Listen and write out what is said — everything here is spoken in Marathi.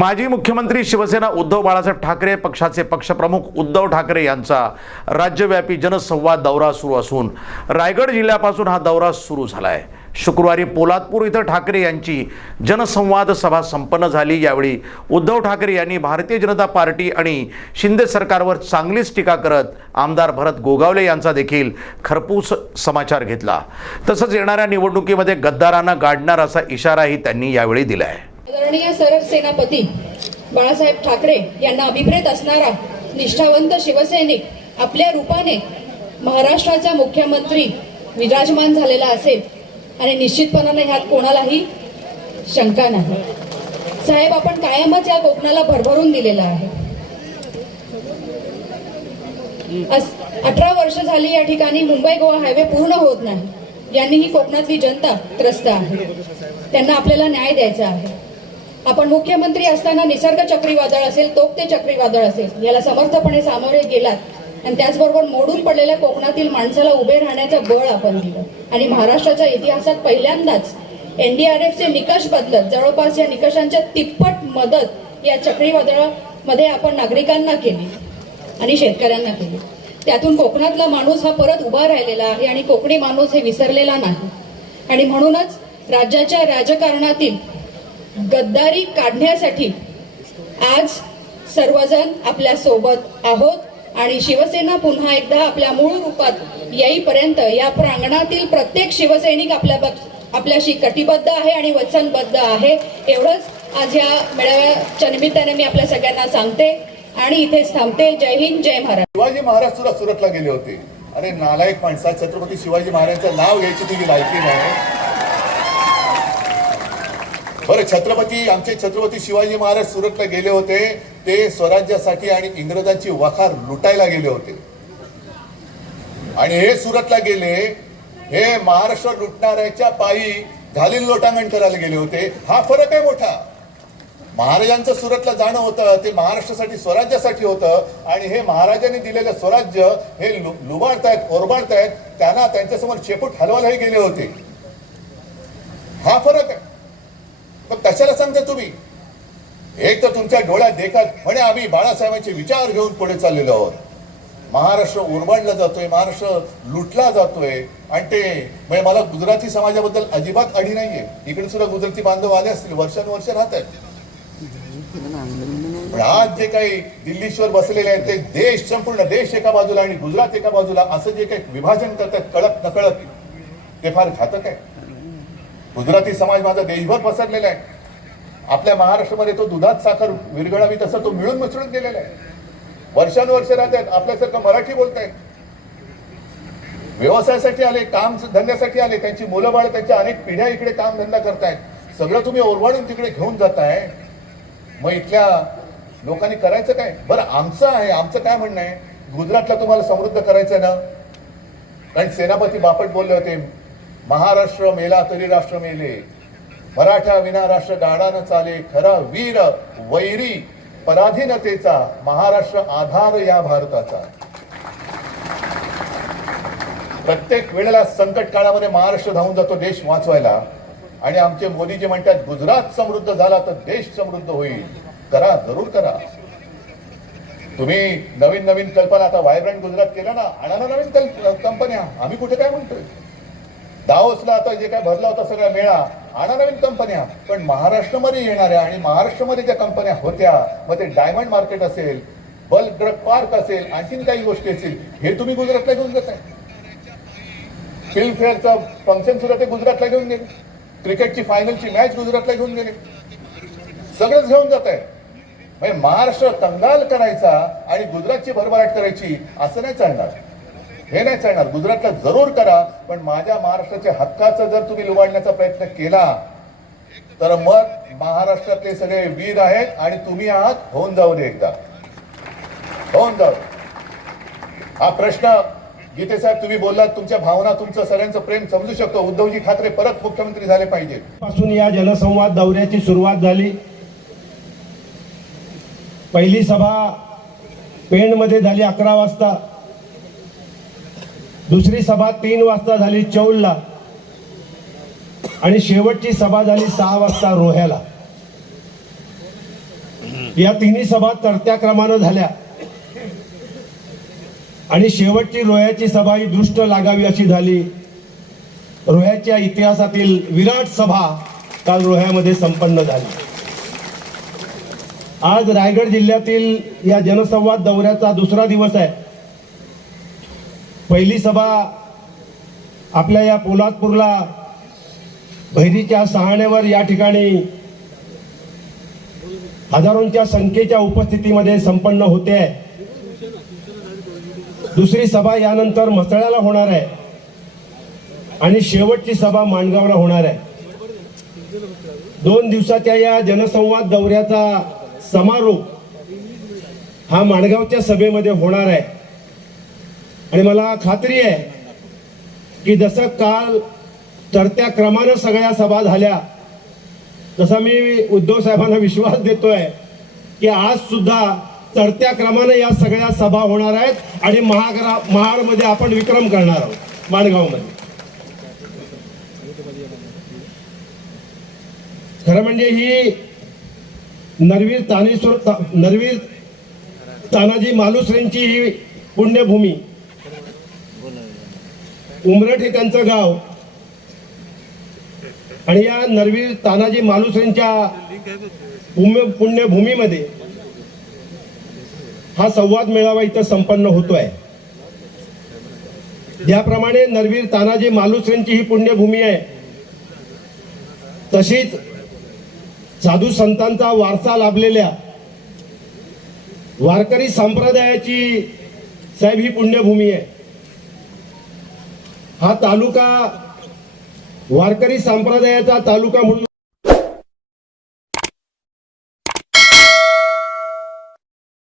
माजी मुख्यमंत्री शिवसेना उद्धव बाळासाहेब ठाकरे पक्षाचे पक्षप्रमुख उद्धव ठाकरे यांचा राज्यव्यापी जनसंवाद दौरा सुरू असून रायगड जिल्ह्यापासून हा दौरा सुरू झाला आहे शुक्रवारी पोलादपूर इथं ठाकरे यांची जनसंवाद सभा संपन्न झाली. यावेळी उद्धव ठाकरे यांनी भारतीय जनता पार्टी आणि शिंदे सरकारवर चांगलीच टीका करत आमदार भरत गोगावले यांचा देखील खरपूस समाचार घेतला. तसंच येणाऱ्या निवडणुकीमध्ये गद्दारांना गाडणार असा इशाराही त्यांनी यावेळी दिला आहे आदरणीय सरसेनापती बाळासाहेब ठाकरे यांना अभिप्रेत असणारा निष्ठावंत शिवसैनिक आपल्या रूपाने महाराष्ट्राचा मुख्यमंत्री विराजमान झालेला असेल आणि निश्चितपणाने ह्यात कोणालाही शंका नाही. साहेब आपण कायमच या कोकणाला भरभरून दिलेला आहे. अठरा वर्ष झाली या ठिकाणी मुंबई गोवा हायवे पूर्ण होत नाही. यांनी ही कोकणातली जनता त्रस्त आहे. त्यांना आपल्याला न्याय द्यायचा आहे. आपण मुख्यमंत्री असताना निसर्ग चक्रीवादळ असेल तोक ते चक्रीवादळ असेल याला समर्थपणे सामोरे गेलात. आणि त्याचबरोबर मोडून पडलेल्या कोकणातील माणसाला उभे राहण्याचं बळ आपण दिलं. आणि महाराष्ट्राच्या इतिहासात पहिल्यांदाच एनडीआरएफचे निकष बदलत जवळपास या निकषांच्या तिप्पट मदत या चक्रीवादळामध्ये आपण नागरिकांना केली आणि शेतकऱ्यांना केली. त्यातून कोकणातला माणूस हा परत उभा राहिलेला आहे आणि कोकणी माणूस हे विसरलेला नाही. आणि म्हणूनच राज्याच्या राजकारणातील गद्दारी काढण्यासाठी आज सर्वजण आपल्यासोबत आहोत आणि शिवसेना पुन्हा एकदा आपल्या मूळ रूपात येईपर्यंत या प्रांगणातील प्रत्येक शिवसैनिक आपल्या आपल्याशी कटिबद्ध आहे आणि वचनबद्ध आहे. एवढंच आज या मेळाव्याच्या निमित्ताने मी आपल्या सगळ्यांना सांगते आणि इथेच थांबते. जय हिंद जय महाराज शिवाजी महाराज सुद्धा सुरतला गेले होते. अरे नालायक माणसा छत्रपती शिवाजी महाराजांचं नाव घ्यायची तुझी लायकी नाही. बरं छत्रपती आमचे छत्रपती शिवाजी महाराज सुरतला गेले होते. ते स्वराज्यासाठी आणि इंग्रजांची वखार लुटायला गेले होते. आणि हे सुरतला गेले हे महाराष्ट्र लुटणाऱ्याच्या पायी झालील लोटांगण करायला गेले होते. हा फरक आहे मोठा. महाराजांचं सुरतला जाणं होतं ते महाराष्ट्रासाठी स्वराज्यासाठी होतं. आणि हे महाराजांनी दिलेलं स्वराज्य हे लु- लुबाडतायत ओरबाडतायत त्यांना त्यांच्यासमोर शेपूट हलवायलाही गेले होते. हा फरक आहे. मग कशाला सांगता तुम्ही? एक तर तुमच्या डोळ्यात देखत म्हणे आम्ही बाळासाहेबांचे विचार घेऊन पुढे चाललेलो आहोत. महाराष्ट्र उरबाडला जातोय महाराष्ट्र लुटला जातोय आणि ते म्हणजे मला गुजराती समाजाबद्दल अजिबात अडी नाहीये. इकडे सुद्धा गुजराती बांधव आले असतील वर्षानुवर्ष राहत आहेत. पण आज जे काही दिल्लीश्वर बसलेले आहेत ते देश संपूर्ण देश एका बाजूला आणि गुजरात एका बाजूला असं जे काही विभाजन करतात कळत नकळत ते फार घातक आहे. गुजराती समाज माझा देशभर पसरलेला आहे. आपल्या महाराष्ट्रामध्ये तो दुधात साखर विरघळावी तसं तो मिळून मिसळून गेलेला आहे. वर्षानुवर्ष राहतात आपल्यासारखं मराठी बोलतायत. व्यवसायासाठी आले काम धंद्यासाठी आले त्यांची मुलं बाळ त्यांच्या अनेक पिढ्या इकडे काम धंदा करतायत. सगळं तुम्ही ओरवाडून तिकडे घेऊन जाताय. मग इथल्या लोकांनी करायचं काय? बरं आमचं आहे. आमचं काय म्हणणं आहे? गुजरातला तुम्हाला समृद्ध करायचं आहे ना? कारण सेनापती बापट बोलले होते महाराष्ट्र मेला तरी राष्ट्र मेले. मराठा विना राष्ट्र गाडानं चाले खरा वीर वैरी पराधीनतेचा महाराष्ट्र आधार या भारताचा. प्रत्येक वेळेला संकट काळामध्ये महाराष्ट्र धावून जातो देश वाचवायला. आणि आमचे मोदीजी म्हणतात गुजरात समृद्ध झाला तर देश समृद्ध होईल. करा जरूर करा. तुम्ही नवीन नवीन कल्पना आता व्हायब्रंट गुजरात केलं ना आणा ना नवीन कंपन्या. आम्ही कुठे काय म्हणतोय? दावसला आता जे काय भरला होता सगळा मेळा आणा नवीन कंपन्या पण महाराष्ट्रामध्ये येणाऱ्या आणि महाराष्ट्रामध्ये ज्या कंपन्या होत्या मग ते डायमंड मार्केट असेल बल्क ड्रग पार्क असेल आणखीन काही गोष्टी असतील हे तुम्ही गुजरातला घेऊन जाताय फिल्मफेअरचं फंक्शन सुद्धा ते गुजरातला घेऊन गेले. क्रिकेटची फायनलची मॅच गुजरातला घेऊन गेले. सगळंच घेऊन जात आहे म्हणजे महाराष्ट्र कंगाल करायचा आणि गुजरातची भरभराट करायची असं नाही चालणार. हे नाही चालणार गुजरातला जरूर करा पण माझ्या महाराष्ट्राच्या हक्काचं जर तुम्ही लुबाडण्याचा प्रयत्न केला तर मग महाराष्ट्रातले सगळे वीर आहेत आणि तुम्ही आहात होऊन जाऊ दे एकदा. होऊन जाऊ. हा प्रश्न गीते साहेब तुम्ही बोललात तुमच्या भावना तुमचं सगळ्यांचं प्रेम समजू शकतो. उद्धवजी ठाकरे परत मुख्यमंत्री झाले पाहिजेत पासून या जनसंवाद दौऱ्याची सुरुवात झाली. पहिली सभा पेणमध्ये झाली अकरा वाजता. दुसरी सभा तीन वाजता झाली चौलला. आणि शेवटची सभा झाली सहा वाजता रोह्याला. या तिन्ही सभा चढत्या क्रमानं झाल्या. आणि शेवटची रोह्याची सभा ही दृष्ट लागावी अशी झाली. रोह्याच्या इतिहासातील विराट सभा काल रोह्यामध्ये संपन्न झाली. आज रायगड जिल्ह्यातील या जनसंवाद दौऱ्याचा दुसरा दिवस आहे. पहिली सभा आपल्या या पोलादपूरला बहिरीच्या सहाण्यावर या ठिकाणी हजारोंच्या संख्येच्या उपस्थितीमध्ये संपन्न होते. आहे दुसरी सभा यानंतर मसळ्याला होणार आहे. आणि शेवटची सभा माणगावला होणार आहे. दोन दिवसाच्या या जनसंवाद दौऱ्याचा समारोप हा माणगावच्या सभेमध्ये होणार आहे. आणि मला खात्री आहे की जसं काल चढत्या क्रमानं सगळ्या सभा झाल्या तसा मी उद्धव साहेबांना विश्वास देतोय की आज सुद्धा चढत्या क्रमानं या सगळ्या सभा होणार आहेत आणि महागरा महाडमध्ये आपण विक्रम करणार आहोत माणगावमध्ये खरं म्हणजे ही नरवीर तानेश्वर ता- नरवीर तानाजी मालुसरेंची ही पुण्यभूमी उमरठ हे त्यांचं गाव. आणि या नरवीर तानाजी मालुसरेंच्या पुण्यभूमीमध्ये हा संवाद मेळावा इथं संपन्न होतोय. ज्याप्रमाणे नरवीर तानाजी मालुसरेंची ही पुण्यभूमी आहे तशीच साधू संतांचा वारसा लाभलेल्या वारकरी संप्रदायाची साहेब ही पुण्यभूमी आहे. हा तालुका वारकरी संप्रदायाचा तालुका म्हणून